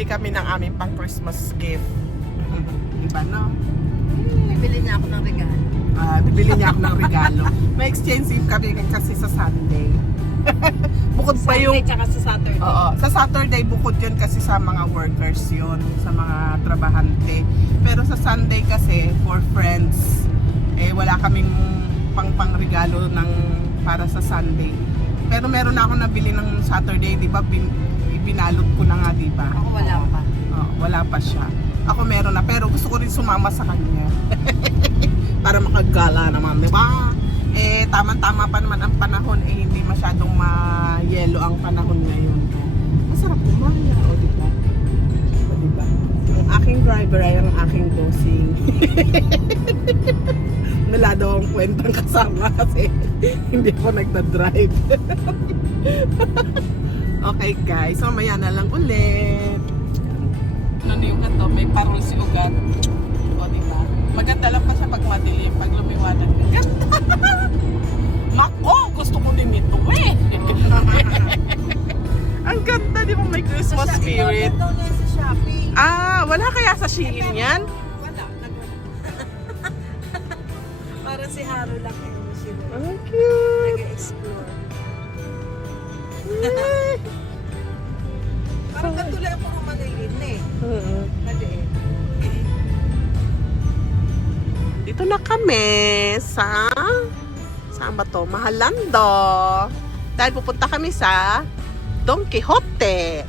bibili kami ng aming pang Christmas gift. Diba no? Bibili niya ako ng regalo. Bibili niya ako ng regalo. May expensive kami kasi sa Sunday. Bukod pa yung... Sunday tsaka sa Saturday. Oo, sa Saturday bukod yun kasi sa mga workers yun, sa mga trabahante. Pero sa Sunday kasi, for friends, wala kaming pang regalo ng para sa Sunday. Pero meron na ako nabili ng Saturday, di ba? Binalot ko na nga, di ba? Ako wala pa. Wala pa siya. Ako meron na, pero gusto ko rin sumama sa kanya. Para makagala naman, di ba? Tama-tama pa naman ang panahon, hindi masyadong ma-yelo ang panahon ngayon. Masarap kumaya, o di ba? O di ba? Ang aking driver ay ang aking bossing. Wala daw ang kwentang kasama kasi hindi ako nagda-drive. Okay guys, so mamaya na lang ulit. Ano yung ito? May parol si Ugat. O diba? Maganda lang pa siya pag madilim, pag lumiwanag. Ganda! Nako! Gusto ko din ito eh! Ang ganda, di ba may Christmas spirit? Daw niya sa Shopee. Wala kaya sa Shein yan? Wala. Para si Haro lang yung sila. Ang cute! Nag-explore. Parang katulad ako ng malilin eh. Maliit. Dito na kami sa... Saan ba to? Mahalando. Dahil pupunta kami sa Don Quixote.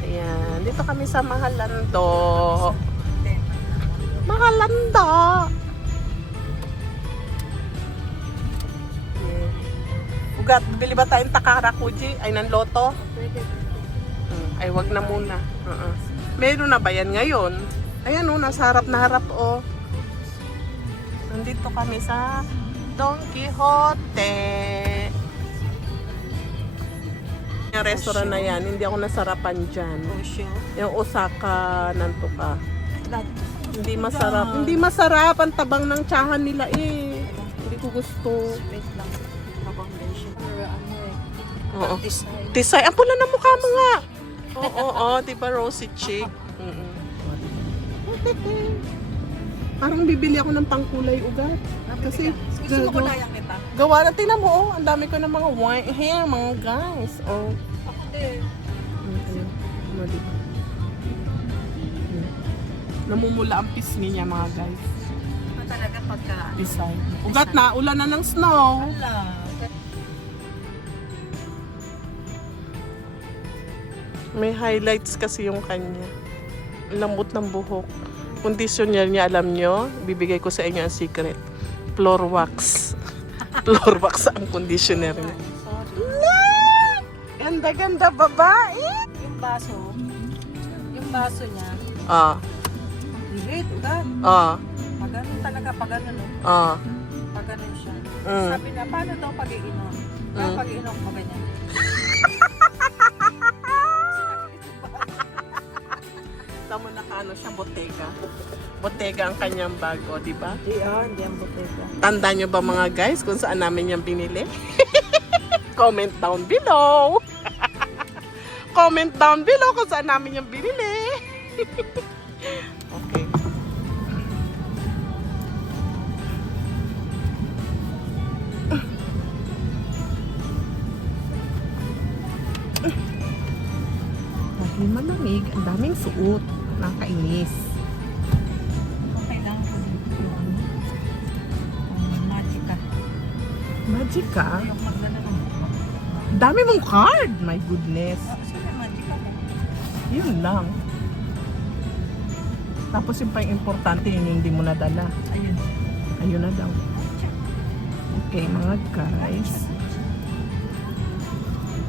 Ayan. Dito kami sa Mahalando. Mahalando. Ugat, bili ba tayong takarakuji? Ay, ng loto? Pwede. Ay, wag na muna. Meron na ba yan ngayon? Ayan o, nasa harap na harap o. Nandito kami sa Don Quixote. Yung restaurant na yan, hindi ako nasarapan dyan. Yung Osaka, nanto ka. Hindi masarap. Hindi masarap ang tabang ng tsahan nila eh. Hindi ko gusto. Wait lang. Foundation. Ano eh. Oo. Design. Tisay, ang pula ng mukha mo nga. Oo, diba rosy cheek? Parang bibili ako ng pangkulay ugat. Kasi Gusto mo ko layang kita? gawa na, tingnan mo oh, ang dami ko ng mga white hair, mga guys. Oh. Ako din. Ano, diba? Namumula ang pisngi niya mga guys. Ano talaga pagka... Design. Ugat na, ulan na ng snow. Wala. May highlights kasi yung kanya. Lambot ng buhok. Conditioner niya, alam nyo, bibigay ko sa inyo ang secret. Floor wax. Floor wax ang conditioner niya. Look! Ganda-ganda babae! Yung baso niya, liit, ugat. Pagano talaga, pagano no? Pagano siya. Sabi niya, paano daw pag-iinom? Pag-iinom mo ganyan. Tama na kaano siya, bottega. Bottega ang kanyang bago, di ba? Hindi ang botega. Tanda nyo ba mga guys kung saan namin yan binili? Comment down below! Comment down below kung saan namin yan binili. Okay. Dahil malamig, ang daming suot. Nakainis. Okay lang. Magica. Magica? Yung magdala ng buhok. Dami mong card! My goodness. Sige, magica. Yun lang. Tapos yung pang importante, yun yung hindi mo nadala. Ayun. Ayun na daw. Okay mga guys.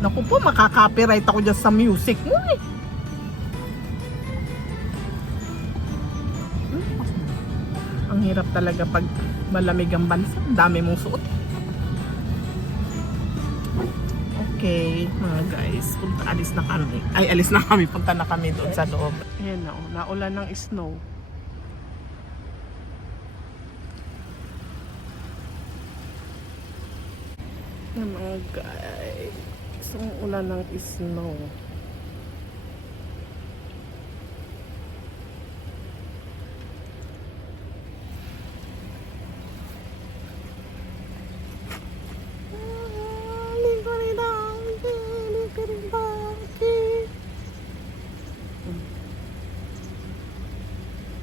Naku po, makaka-copyright ako dyan sa music mo eh. Ang hirap talaga pag malamig ang bansa. Ang dami mong suot. Okay, mga guys. Alis na kami. Ay, alis na kami. Punta na kami doon sa loob. Ayan na, naulan ng snow. Ayan, mga guys. umuulan ng snow.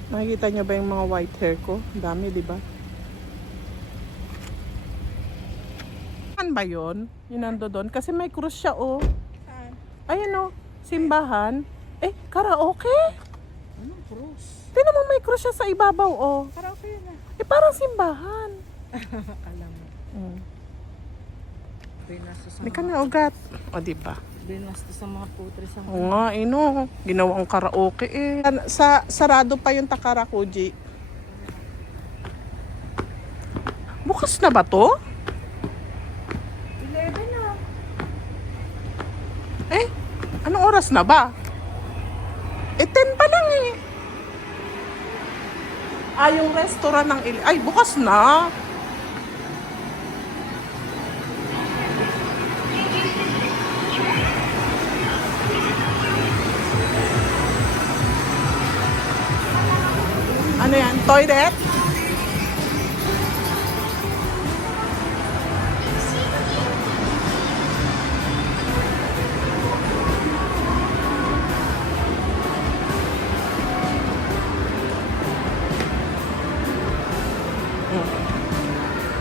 Nakikita niyo ba yung mga white hair ko? Dami, di ba? Saan ba yun? Yung nando doon? Kasi may krus siya, oh. Saan? Ayan, oh. Simbahan. Eh, karaoke? Anong cross? Tingnan mo, may krus siya sa ibabaw, oh. Karaoke yun ah. Eh, parang simbahan. Alam mo. Binastos sa Hindi ka na ugat. O, di ba? Binastos sa mga putres ang Oo nga, ino. Ginawang karaoke, eh. Sarado pa yung Takarakuji. Bukas na ba to? 11 na. Eh, anong oras na ba? Eh, 10 pa lang eh. Ah, yung restaurant ng Ay, bukas na. Ano yan? Toilet?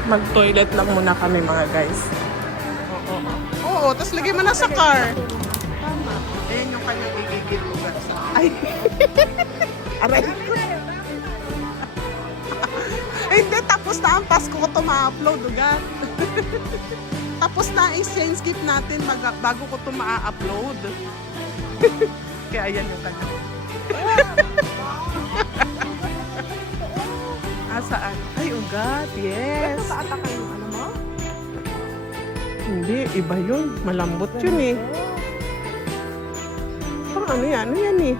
Mag-toilet lang muna kami mga guys. Oo, tapos lagay mo na sa car. Tama. Ayan yung kanyang igigil ugat sa... Ay! Aray! Hindi, tapos na ang Pasko ko ito ma-upload ugat. Tapos na i-change gift natin bago ko ito ma-upload. Kaya ayan yung kanyang. Saan? Ay, ugat. Yes. Ito paata kayo ano mo? Hindi, iba yun. Malambot yun eh. Parang ano yan? Ano yan eh?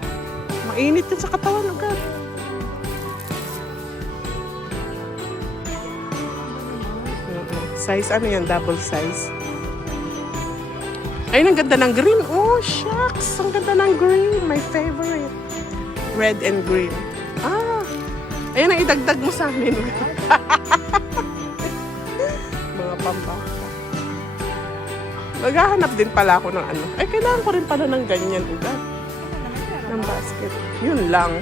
Mainit yun sa katawan ugat. Size, ano yan? Double size. Ayun, ang ganda ng green. Oh, shucks. Ang ganda ng green. My favorite. Red and green. Ah. Ayun ang idagdag mo sa amin. Mga pambata. Maghahanap din pala ako ng ano. Ay, kailangan ko rin pala ng ganyan ugat. Ng basket. Yun lang.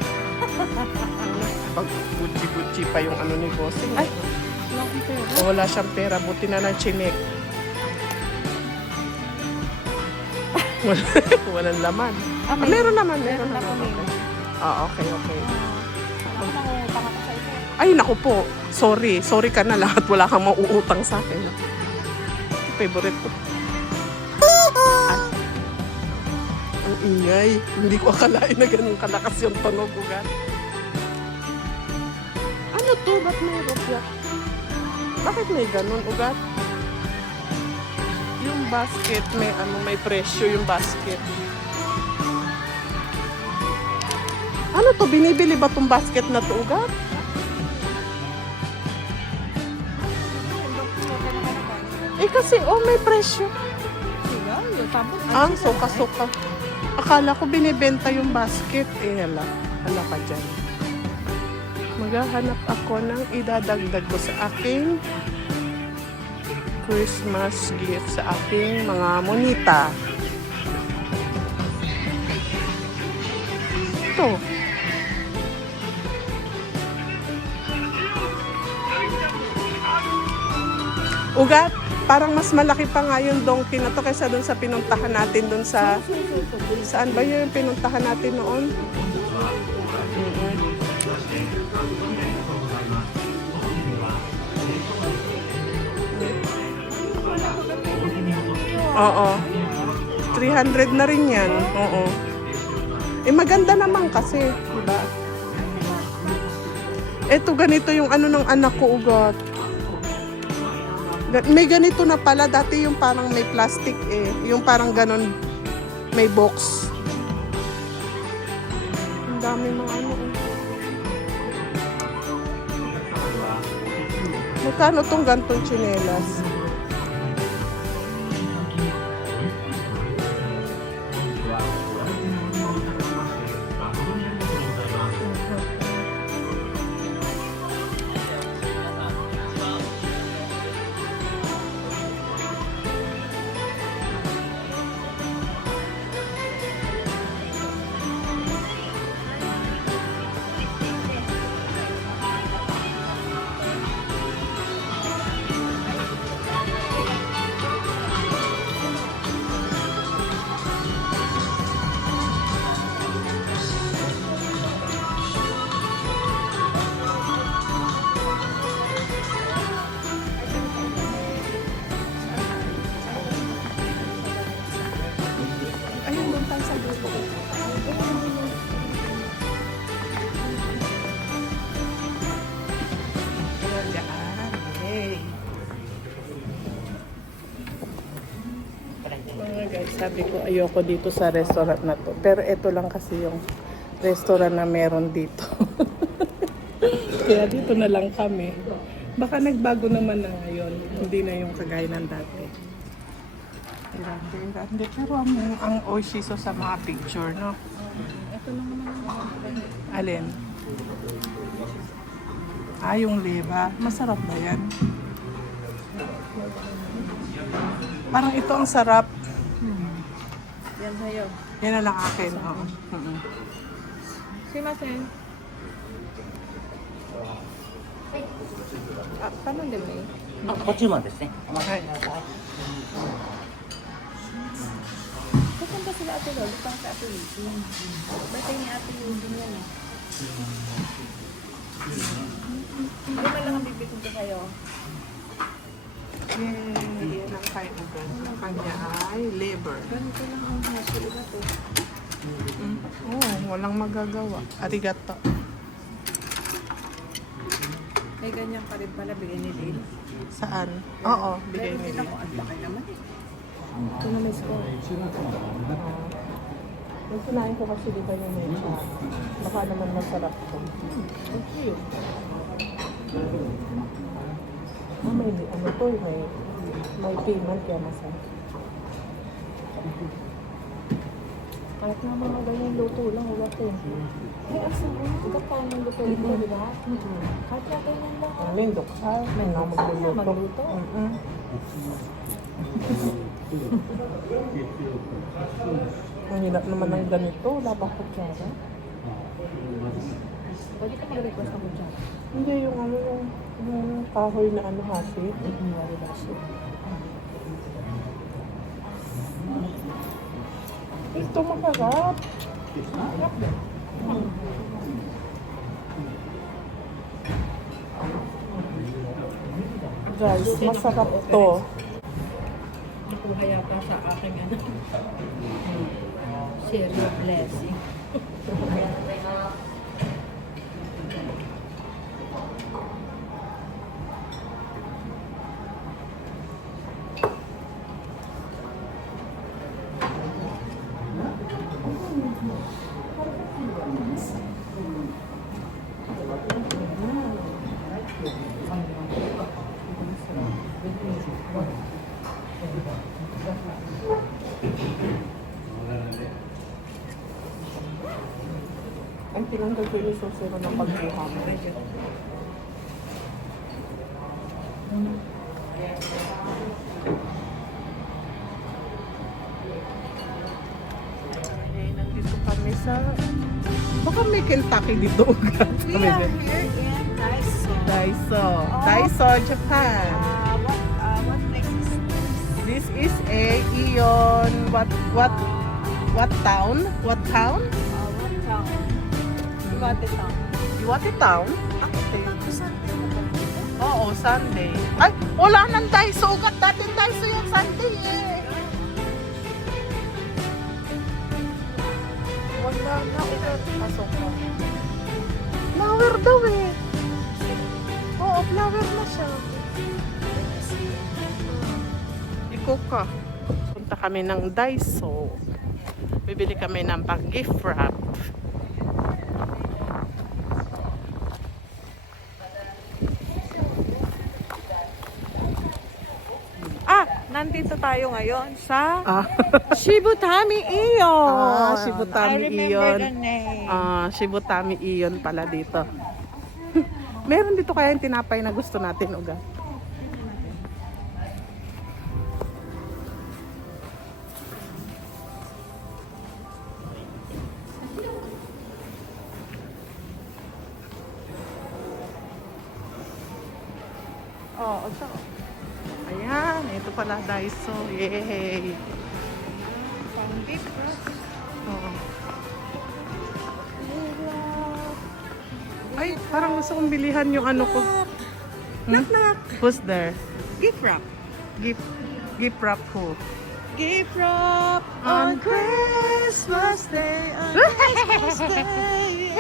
Pag Gucci-Gucci pa yung ano ni Bossing. Ay, wala siyang pera. Buti na ng chinek. Walang laman. Meron naman. Meron naman. Okay. Okay. Ay, naku po. Sorry ka na lahat. Wala kang mauutang sa akin. Favorite ko. Ay. Ang ingay. Hindi ko akalain na ganun kalakas yung tunog ugat. Ano to? Ba't may rupya? Bakit may ganun ugat? Yung basket, may presyo yung basket. Ano to? Binibili ba tong basket na to ugat? Eh kasi, may presyo. Suka. Akala ko binibenta yung basket. Eh, hala ka dyan. Maghahanap ako ng idadagdag ko sa aking Christmas gift sa aking mga monita. Ito. Ugat. Parang mas malaki pa nga yung donkey na to kaysa dun sa pinuntahan natin dun sa... Saan ba yung pinuntahan natin noon? Oo. 300 na rin yan. Oo. Eh maganda naman kasi, diba? Eto ganito yung ano ng anak ko ugat. May ganito na pala. Dati yung parang may plastic eh. Yung parang ganon. May box. Ang dami mga ano eh. Magkano tong gantong tsinelas? sabi ko ayoko dito sa restaurant na to. Pero ito lang kasi yung restaurant na meron dito. Kaya dito na lang kami. Baka nagbago naman na ngayon. Hindi na yung kagaya ng dati. Hindi. Pero ang Oshiso sa mga picture, no? Ito lang naman ang Alin? Yung leba. Masarap ba yan? Parang ito ang sarap. yan sa'yo. Yan na lang akin. Oo. Sumimasen. Paano din mo eh? ご注文ですね。 Ay. Pupunta sila Ate Lolo, pang sa Ate Lulu. Birthday ni Ate Lulu yan eh. Ano ba lang ang bibitin ko sa'yo? Yay! Yan ang kain agad. Ang kanya ay liver. Ganito lang ang hasil ba to? Walang magagawa. Arigato. May ganyan pa rin pala, bigay ni Lil. Saan? Oo, bigay Meron din nila. ako, ang laki naman eh. Ito na may score. Yung kinain ko kasi dito yung mecha. Baka naman masarap to. Okay. May ano to, may payment kaya masarap. Kahit nga mga ganyan luto lang, wala to. Ay, asa mo? Ikaw pa ang luto dito, di ba? Kahit na ganyan lang. Amin, doktor. May nga magluluto. Magluto. Ang hirap naman ng ganito. Wala ba kutsara? Pwede ka mag-request ako dyan. Hindi, yung ano, yung kahoy na ano hasi. Wala ba siya? Ito masarap. Guys, masarap to. Nakuha yata sa aking ano. Share your blessing. Ang tinanggal ko yung susero ng pagkuha mo. Nandito kami sa... Baka may Kentucky dito. We are here in Daiso. Daiso. Daiso, Japan. What place is This is a Ion... What town? What town? what town? Iwate town. Iwate town? Okay. Sunday na ba dito? Oo, Sunday. Ay, wala nang Daiso. Ugat natin Daiso yung Sunday eh. Wala na ugat. Pasok mo. Flower daw eh. Oo, flower na siya. Iko ka. Punta kami ng Daiso. Bibili kami ng pag-gift wrap. Nandito tayo ngayon sa Ah, Shibutami Ion. Shibutami I remember Ion. the name. Shibutami Ion pala dito. Meron dito kaya yung tinapay na gusto natin, ugat. Ito. Ayan, ito pala Daiso. Yay! Pang-gift wrap. Oo. Ay, parang gusto kong bilihan yung ano ko. Knock, knock. Who's there? Gift wrap. Gift wrap ko. Gift wrap on Christmas Day. On Christmas Day.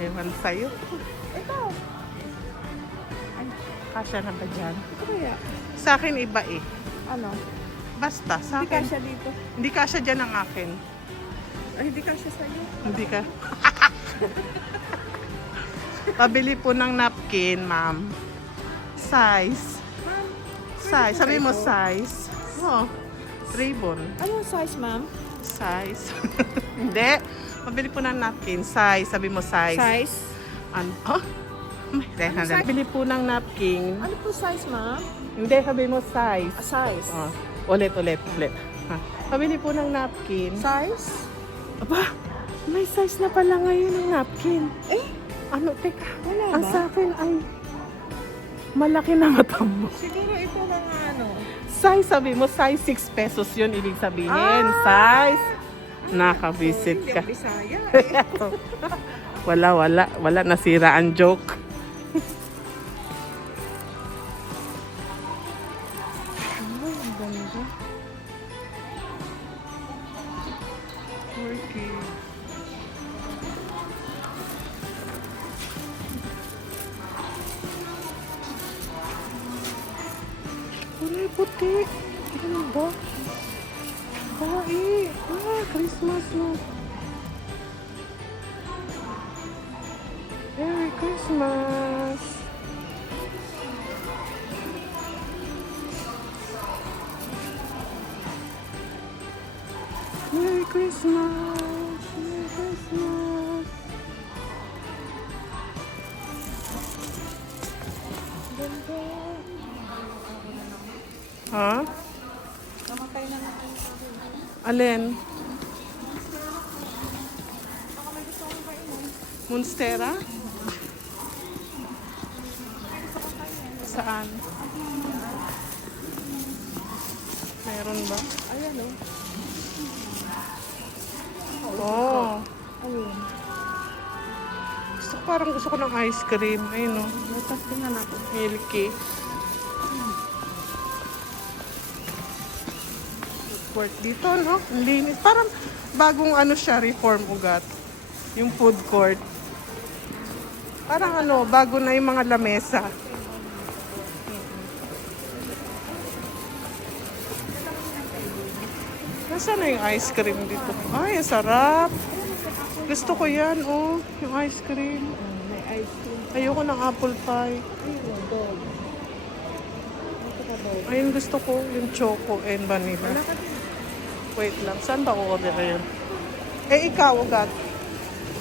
Ewan sa'yo. Ito. Kasya na ba dyan? Ito kaya. Sa akin iba eh. Ano? Basta, sa Hindi akin. kasya dito. Hindi kasya dyan ang akin. Ay, hindi kasya sa'yo. Hindi ka. Pabili po ng napkin, ma'am. Size. Ma'am, Size. Sabi mo ito? size. Oh, ribbon. Anong size, ma'am? Size. Hindi. Pabili po ng napkin. Size. Sabi mo size. Size? Ano? Oh? Ano size? Pabili po ng napkin. Ano po size, ma'am? Hindi, sabi mo size. Size. Oh, ulit. Ha. Pabili po ng napkin. Size? Aba, may size na pala ngayon ng napkin. Eh? Ano, teka. Wala Ang ba? sa akin ay malaki na mata mo. Siguro ito mga ano. Size, sabi mo, size 6 pesos yun, ibig sabihin. Ah! Size. Nakabisit ka. Hindi, Bisaya eh. Wala. Nasira ang joke. Ay, ang ganda. Okay. Kulay puti. Ganda. Kawaii. Christmas no. Merry Christmas. Merry Christmas. Merry Christmas. Ganda. Ha? Kamatay na natin. Alin? Monstera? Saan? Meron ba? Ayan o. Oh. Ayun. Gusto ko ng ice cream. Ayun o. May tingnan natin. Milky. Court dito, no? Ang linis. Parang bagong ano siya, reform ugat. Yung food court. Parang ano, bago na yung mga lamesa. Nasaan na yung ice cream dito? Ay, ang sarap. Gusto ko yan, oh. Yung ice cream. May ice cream. Ayoko ng apple pie. Ayun, dog. Ito ka dog. Ayun gusto ko, yung choco and vanilla. Wala ka din. Wait lang, saan ba order yun? Eh, ikaw, ugat.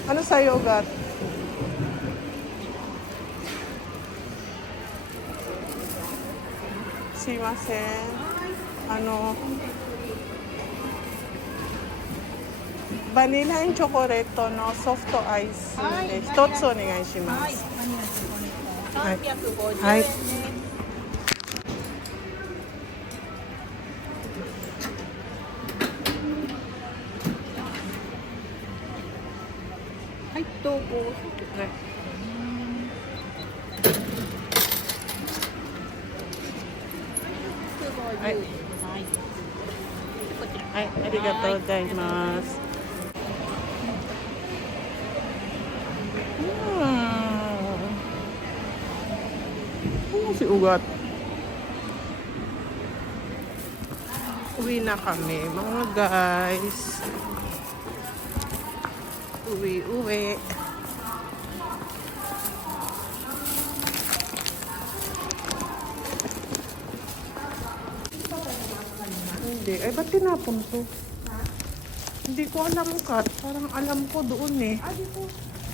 Ano sa'yo, ugat? Simasen. Ano? Vanilla and chocolate no? Soft to ice. Hitotsu onegai shimasu. Hai. Hai. Ay, togo. Hai. Hai, arigatou gozaimasu. Si ugat. Uwi na kami, mga guys. Uwi. Hindi. Ay, ba't tinapon to? Hindi ko alam, Kat. Parang alam ko doon eh. Dito.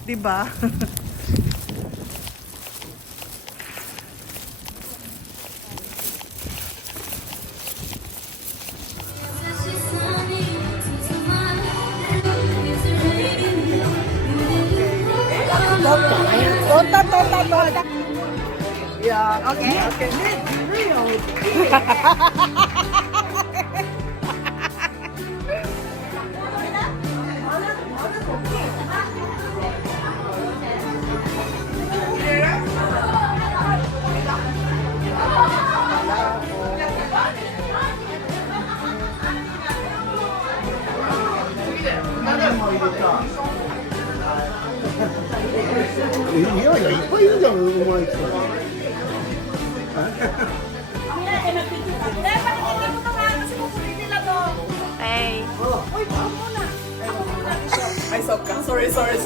Diba? Tota. Yeah, okay.いやいや、いっぱいいるじゃん、うまい人。 Dapat hindi mo ito nga kasi Busog ka. Sorry. Excited.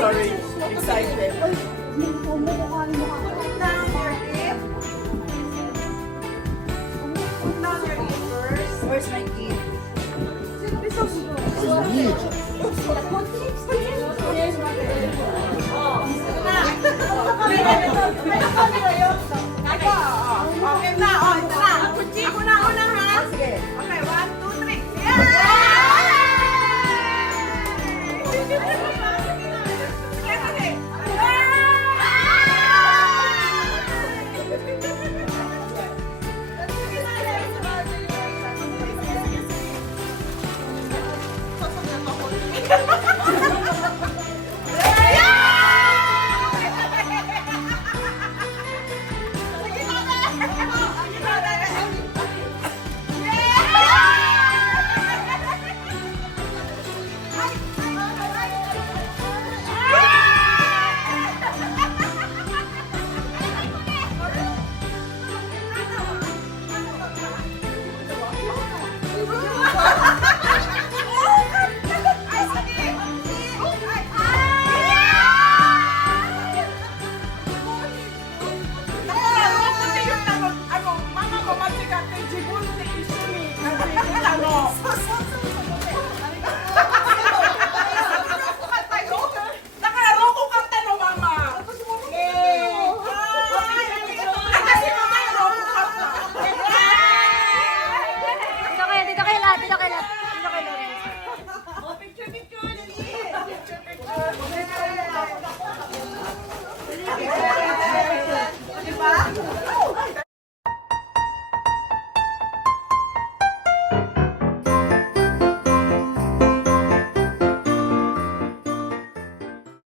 Where's my kid? Okay na, ito na. Una ha? Okay, 1, 2, 3. Yeah!